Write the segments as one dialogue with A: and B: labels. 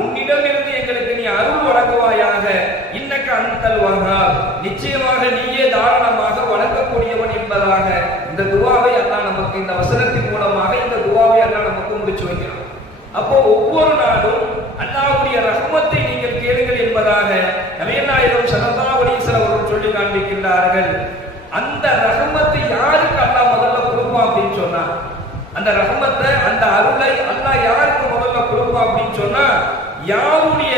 A: உன்னிடமிருந்து எங்களுக்கு நீ அருள் வழங்குவாயாக. இன்னக்க அந்தல் வகா நிச்சயமாக நீயே தாராளமாக வழங்கக்கூடியவன் என்பதாக. இந்த துவாவை அல்லாஹ் நமக்கு இந்த வசனத்தின் மூலமாக இந்த துவாவை அல்லாஹ் நமக்கு முடிச்சு வைக்கிறான் அப்போ ஒவ்வொரு நாளும் அல்லாஹ்வுடைய ரஹ்மத்தை நீங்கள் கேளுங்கள் என்பதாக நவீனாயிரம் ஸல்லல்லாஹு அலைஹி அவர்கள் சொல்லி காண்பிக்கின்றார்கள். அந்த ரஹ்மத்தை யாருக்கு அல்லாஹ் முதல்ல கொடுப்பான் அப்படின்னு சொன்னா? அந்த ரஹ்மத்தை அந்த அருளை அல்லாஹ் யாருக்கு முதல்ல கொடுப்பான் அப்படின்னு சொன்னா? யாருடைய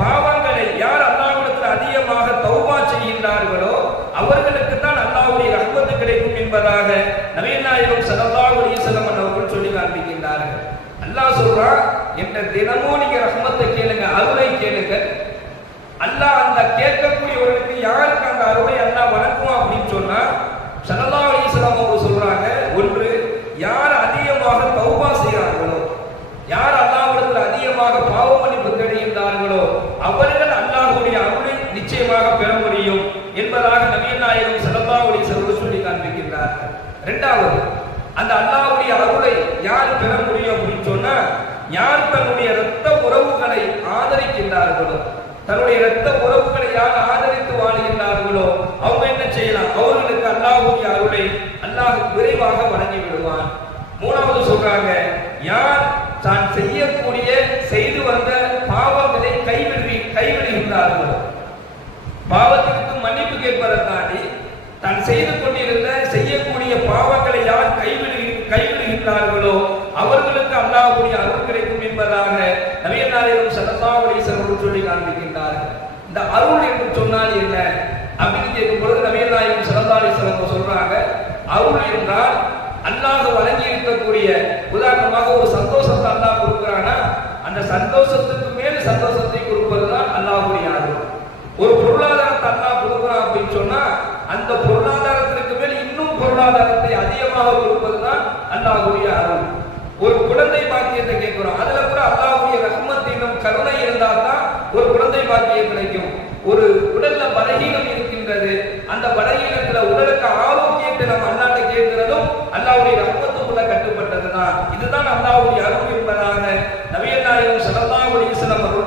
A: பாவங்களை யார் அல்லாவிடத்தில் அதிகமாக தௌபா செய்கின்றார்களோ அவர்களுக்கு தான் அல்லாவுடைய ரஹ்மத்து கிடைக்கும் என்பதாக நபியநாயகம் ஸல்லல்லாஹு அலைஹி வஸல்லம் அவர்கள் சொல்லி காண்பிக்கின்றார்கள். அல்லாஹ் சொல்றான் என்ற தினமும் நீங்க ரஹ்மத்தை கேளுங்க அருளை கேளுங்க. அல்லாஹ் அந்த கேட்கக்கூடியவர்களுக்கு யாருக்கு அந்த அருளை அல்லாஹ் வழங்குவான்? அப்படின்னு சொன்னா ஸல்லல்லாஹு அலைஹி வஸல்லம் அவங்க சொல்றாங்க ஒன்று யார் அதிகமாக தௌபா செய்கிறார்களோ யார் அல்லாஹ்விடத்தில் அதிகமாக பாவ மன்னிப்பு தேடுகின்றார்களோ அவர்கள் அல்லாஹ்வுடைய அருளை நிச்சயமாக பெற முடியும் என்பதாக நபிகள் நாயகம் ஸல்லல்லாஹு அலைஹி வஸல்லம் சொல்லி ரெண்டாவது அந்த அல்லாவுடைய அருளை யார் பெற முடியும் அப்படின்னு சொன்னா யார் தன்னுடைய இரத்த உறவுகளை ஆதரிக்கின்றார்களோ தன்னுடைய இரத்த உறவுகளை யார் ஆதரித்து வாழ்கின்றார்களோ அவங்க என்ன செய்யலாம்? அவர்களுக்கு அல்லாஹுடைய அருளை அல்லாஹ் விரைவாக வழங்கி விடுவான் மூணாவது சொல்றாங்க யார் தான் செய்யக்கூடிய செய்து வந்த பாவங்களை கைவிடு கைவிடுகின்றார்களோ பாவத்திற்கு மன்னிப்பு கேட்பதை தாண்டி தான் செய்து கொண்டிருந்த செய்யக்கூடிய பாவங்களை யார் கைவிடு கைவிடுகின்றார்களோ அவர்களுக்கு அல்லாஹ்வுடைய அருள் கிடைக்கும் என்பதாக நபிகள் நாயகம் ஸல்லல்லாஹு சொல்லி காண்பிக்கின்றார்கள். இந்த அருள் என்று சொன்னால் என்ன? அப்படின்னு கேட்கும் பொழுது நபிகள் நாயகம் சொல்றாங்க அருள் என்றால் அல்லாஹ் வழங்கி இருக்கக்கூடிய உதாரணமாக ஒரு சந்தோஷத்தை அல்லாஹ் கொடுக்குறானா? அந்த சந்தோஷத்துக்கு மேல் சந்தோஷத்தை கொடுப்பதுதான் அல்லாஹுடைய அருள். ஒரு பொருளாதாரத்தை அல்லாஹ் கொடுக்குறான் அப்படின்னு சொன்னா அந்த பொருளாதார பொருளாதாரத்தை அதிகமாக கொடுப்பதுதான் அல்லாஹுடைய அருள். ஒரு குழந்தை பாக்கியத்தை கேட்கிறோம். அதுல கூட அல்லாஹுடைய ரஹ்மத்தினும் கருணை இருந்தால் தான் ஒரு குழந்தை பாக்கியம் கிடைக்கும். ஒரு உடல்ல பலகீனம் இருக்கின்றது. அந்த பலகீனத்துல உடலுக்கு ஆரோக்கியத்தை நம்ம அல்லாட்ட கேட்கிறதும் அல்லாவுடைய ரஹ்மத்துக்குள்ள கட்டுப்பட்டதுதான். இதுதான் அல்லாவுடைய அருள் என்பதாக நபிகள் நாயகம் ஸல்லல்லாஹு அலைஹி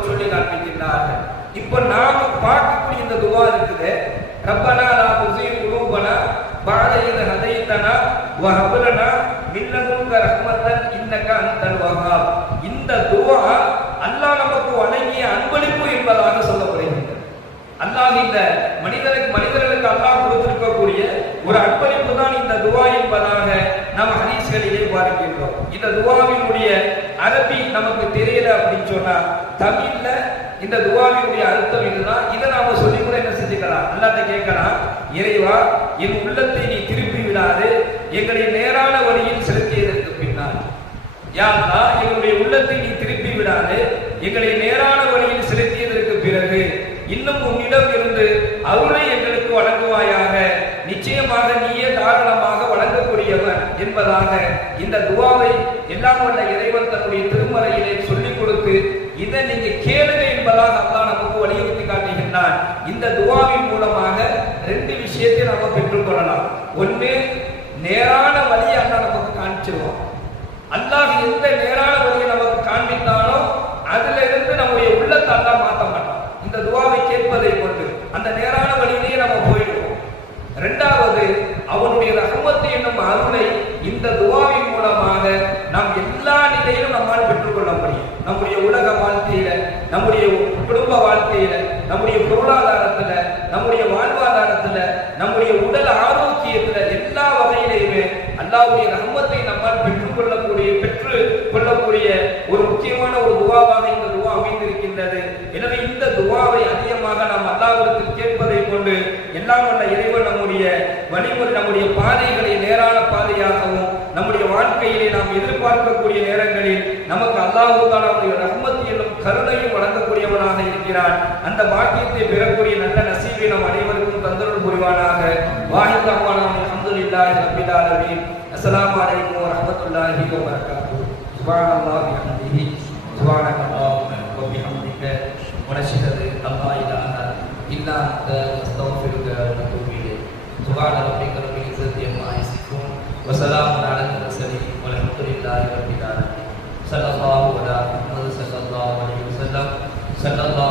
A: சொல்லி காண்பிக்கின்றார்கள். இப்ப நாம் பார்க்கக்கூடிய இந்த துவா இருக்குது. ரப்பனா ஹதைத்தனா வ லனா மின் லதுன்க ரஹ்மத்தன் இன்னக அன்தல் வஹாப். இந்த துவா அல்லாஹ் நமக்கு வழங்கிய அன்பளிப்பு என்பதாக சொல்லப்படுகிறது. அல்லாஹ் இந்த மனிதனுக்கு மனிதர்களுக்கு அல்லாஹ் கொடுத்திருக்கக்கூடிய ஒரு அன்பளிப்பு தான் இந்த துவா என்பதாக நாம் ஹதீஸ்களிலே பார்க்கின்றோம் இந்த துவாவினுடைய அரபி நமக்கு தெரியல அப்படின்னு சொன்னா தமிழ்ல இந்த துவாவினுடைய அர்த்தம் இதுதான். இதை நாம சொல்லி கூட என்ன செஞ்சுக்கலாம்? அல்லாட்ட கேட்கலாம் இறைவா என் உள்ளத்தை நீ திருப்பி விடாது எங்களை நேரான வழியில் செலுத்தியதற்கு பின்னால். யா எங்களுடைய உள்ளத்தை நீ திருப்பி விடாது. எங்களை நேரான வழியில் செலுத்தியதற்கு பிறகு இன்னும் உன்னிடம் இருந்து அருளை எங்களுக்கு வழங்குவாயாக. நிச்சயமாக நீயே தாராளமாக வழங்கக்கூடியவன் என்பதாக இந்த துவாவை எல்லாம் உள்ள இறைவன் தன்னுடைய திருமறையிலே சொல்லிக் கொடுத்து இதை நீங்க கேளுங்க என்பதாக அல்லா நமக்கு வலியுறுத்தி காட்டுகின்றான். இந்த துவாவின் மூலமாக ரெண்டு விஷயத்தை நம்ம பெற்றுக்கொள்ளலாம் ஒன்று நேரான வழியை அல்லாஹ் நமக்கு காமிச்சிருவோம் அல்லாஹ் எந்த நேரான வழியை நமக்கு காண்பித்தானோ அதுல இருந்து நம்முடைய உள்ளத்தை அல்லா மாற்ற மாட்டோம் இந்த துவாவை கேட்பதை கொண்டு அந்த நேரான வழியிலேயே நம்ம போயிடுவோம். இரண்டாவது அவனுடைய ரகமத்து என்னும் அருளை இந்த துவாவின் மூலமாக நாம் எல்லா நிலையிலும் நம்மால் பெற்றுக்கொள்ள முடியும். நம்முடைய உலக வாழ்க்கையில நம்முடைய குடும்ப வாழ்க்கையில நம்முடைய பொருளாதாரத்துல நம்முடைய வாழ்வாதாரத்துல நம்முடைய உடல் ஆரோக்கியத்துல எல்லா வகையிலையுமே அல்லாஹ்வுடைய ரஹமத்தை நம்மால் பெற்றுக்கொள்ளக்கூடிய பெற்று கொள்ளக்கூடிய ஒரு முக்கியமான ஒரு துவாவாக இந்த துவா அமைந்திருக்கின்றது. எனவே இந்த துவாவை அதிகமாக நாம் அல்லாவிடத்தில் கேட்பதை கொண்டு எல்லாம் வல்ல இறைவன் நம்முடைய வழிமுறை நம்முடைய பாதைகளை நேரான பாதையாகவும் நம்முடைய வாழ்க்கையிலே நாம் எதிர்பார்க்கக்கூடிய நேரங்களில் நமக்கு அல்லாஹு தாலாவுடைய ரஹ்மத் என்னும் கருணையும் வழங்கக்கூடியவனாக இருக்கிறான். அந்த பாக்கியத்தை பெறக்கூடிய நல்ல நசீவை நம் அனைவருக்கும் தந்தருள் புரிவானாக. வாஹித் அம்மானாம் அல்ஹம்துலில்லாஹி ரப்பில் ஆலமீன். அஸ்ஸலாமு அலைக்கும் வரஹ்மத்துல்லாஹி வபரகாத்துஹு سبحان الله بحمده سبحانك اللهم وبحمدك ونشهد ان لا اله الا انت نستغفرك ونتوب اليك سبحان ربك رب العزه عما يصفون وسلام على المرسلين والحمد لله رب العالمين صلى الله على محمد صلى الله عليه وسلم صلى الله